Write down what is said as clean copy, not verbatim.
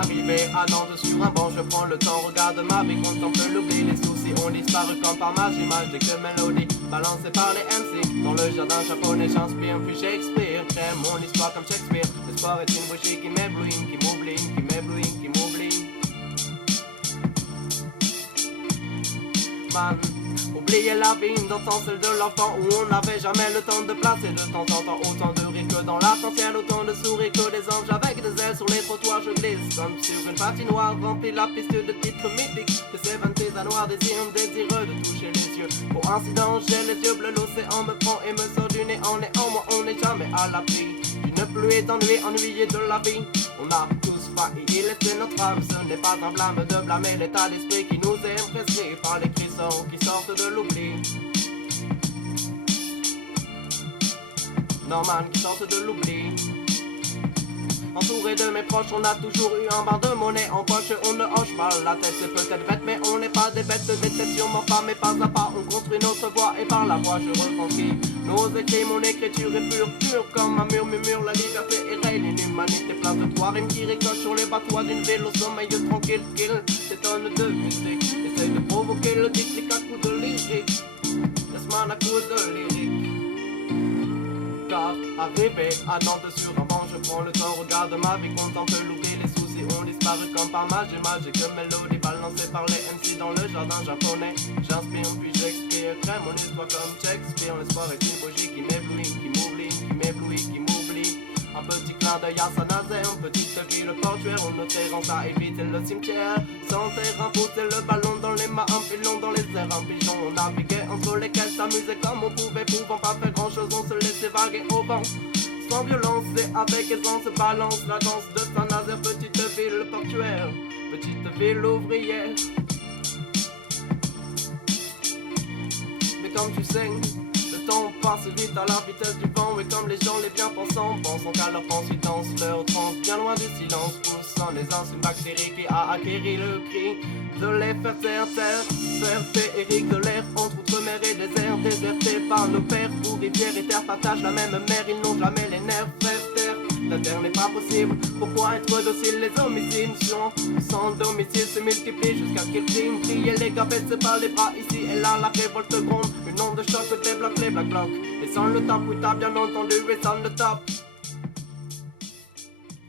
Arrivé à Nantes sur un banc, je prends le temps, regarde ma vie, contemple l'oubli. Les soucis ont disparu comme par magie, image que mélodie balancée par les MC. Dans le jardin japonais, j'inspire puis j'expire. Crée mon histoire comme Shakespeare. L'espoir est une bougie qui m'éblouit, qui m'oublie, qui m'éblouit, qui m'oublie. Man, oubliez la vie d'antan, celle de l'enfant où on n'avait jamais le temps de placer de temps en temps autant de rires que dans l'arc-en-ciel, autant de sourires que des anges avec des ailes sur les trottoirs. Je glisse comme sur une patinoire, remplie la piste de titres mythiques. Que ces 20 à noir désirent, désireux de toucher les yeux. Pour incident, j'ai les yeux bleus, l'océan me prend et me sort du nez en néant. Moi, on n'est jamais à l'abri d'une pluie d'ennui, ennuyé de la vie. On a tous failli laisser notre âme, ce n'est pas un blâme de blâmer l'état d'esprit qui nous est impressionné par les crissons qui sortent de l'oubli. Norman qui sortent de l'oubli. Entouré de mes proches, on a toujours eu un bar de monnaie en poche. On ne hoche pas la tête, c'est peut-être bête, mais on n'est pas des bêtes. Bêtes, sûrement pas, mais pas à pas, on construit notre voie. Et par la voie, je reconquis nos écrits. Mon écriture est pure, pure comme un murmure. La liberté est réelle, l'inhumanité plein de trois rimes qui ricochent sur les battoirs d'une ville au sommeil tranquille. Qu'il s'étonne de musique, essaye de provoquer le déclic à coups de lyrique. Laisse-moi à coups de lyrique. Car arrivé à Nantes sur un banc, je prends le temps, regarde ma vie, contemple l'oubli. Les soucis ont disparu comme par magie, magique mélodie balancée par les MC dans le jardin japonais. J'inspire puis j'expire, crée mon histoire comme Shakespeare. L'espoir est une bougie qui m'éblouit, qui m'oublie, qui m'éblouit, qui m'oublie. Un petit clin d'œil à Saint-Nazaire, une petite ville portuaire, on ne terrasse à éviter le cimetière. Sans terrain, pousser le ballon dans les mains, un pilon dans les airs, un pigeon. On naviguait entre lesquels s'amusait comme on pouvait, pouvant pas faire grand chose, on se laissait vaguer au vent. Sans violence et avec aisance, balance la danse de Saint-Nazaire, petite ville portuaire, petite ville ouvrière. Mais comme tu sais, le temps passe vite à la vitesse du vent. Et comme les gens les bien pensants pensent qu'à leur transitance, leur transe bien loin du silence, poussant les insultes bactéries qui a acquéri le cri de les faire taire, féerique de l'air entre outre-mer et désert, déserté par nos pères, où rivière et terre partagent la même mer, ils n'ont jamais les nerfs, terre. La terre n'est pas possible, pourquoi être docile? Les homicides sans domicile se multiplient jusqu'à ce qu'ils priment. Priez les gars, baissez pas les bras ici et là, la révolte gronde. Une onde de choc débloque les black blocs. Et sans le tape, oui t'as bien entendu, et sans le tape.